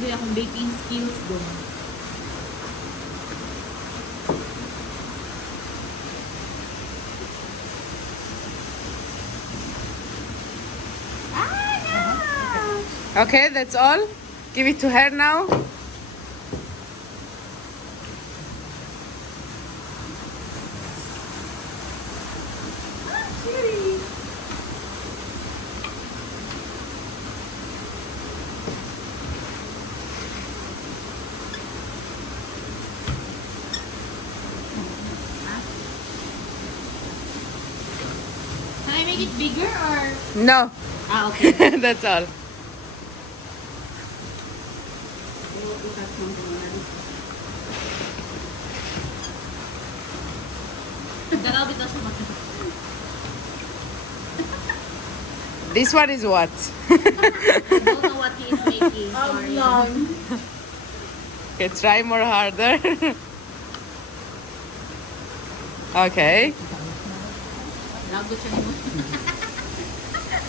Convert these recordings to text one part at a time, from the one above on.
din akong baking skills doon. Okay, that's all. Give it to her now. Can I make it bigger or? No, Ah, okay. that's all. Dalaw bitaw siya mata. This one is what? I don't know what he is making. Sorry. Okay, try more harder. Okay, Lagot siya ni mo.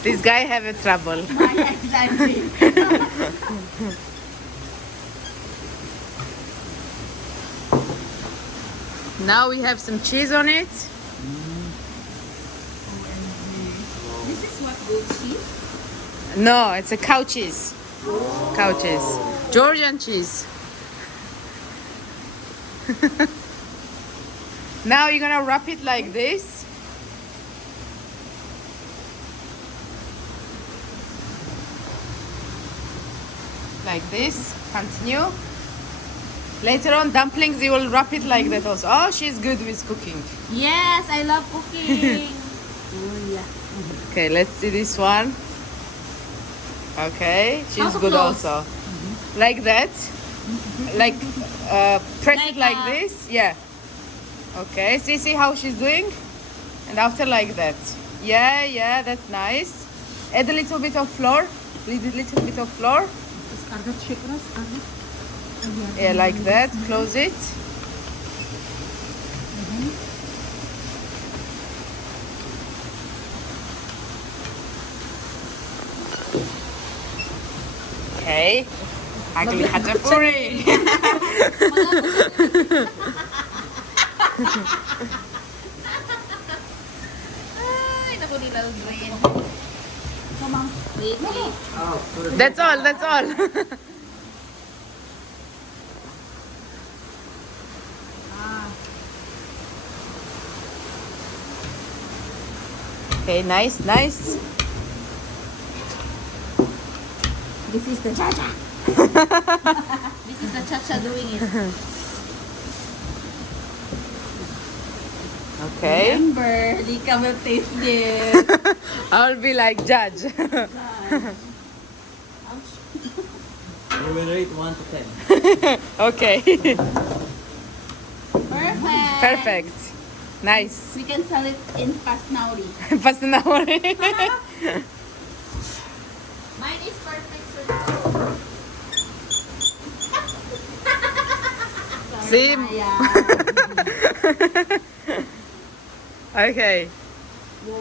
this guy have a trouble. Exactly. Now we have some cheese on it. This is what goat cheese? No, it's a cow cheese. Cow cheese. Georgian cheese. Now you're gonna wrap it like this. Like this. Continue. Later on, dumplings, you will wrap it like that also. Oh, she's good with cooking. Yes, I love cooking. Oh yeah. Okay, let's see this one. Okay, she's How to good close? also. Like that. Like, press it Like, like this. Yeah. Okay, see how she's doing? And after like that. Yeah, that's nice. Add a little bit of flour. Little bit of flour. Scarlet sugar, scarlet. Yeah, like that. Close it. Okay. Ugly Hachapuri. Ay, naku ni Lalbrin. Come on. Wait. That's all. Okay, nice. This is the cha-cha. This is the cha-cha doing it. Okay. Remember, Lika will taste this. I'll be like judge. You will rate 1 to 10. Okay. Perfect. Perfect. Nice. We can sell it in Pasnauri. Pasanawari. Mine is perfect, sir. See? Maya. Okay.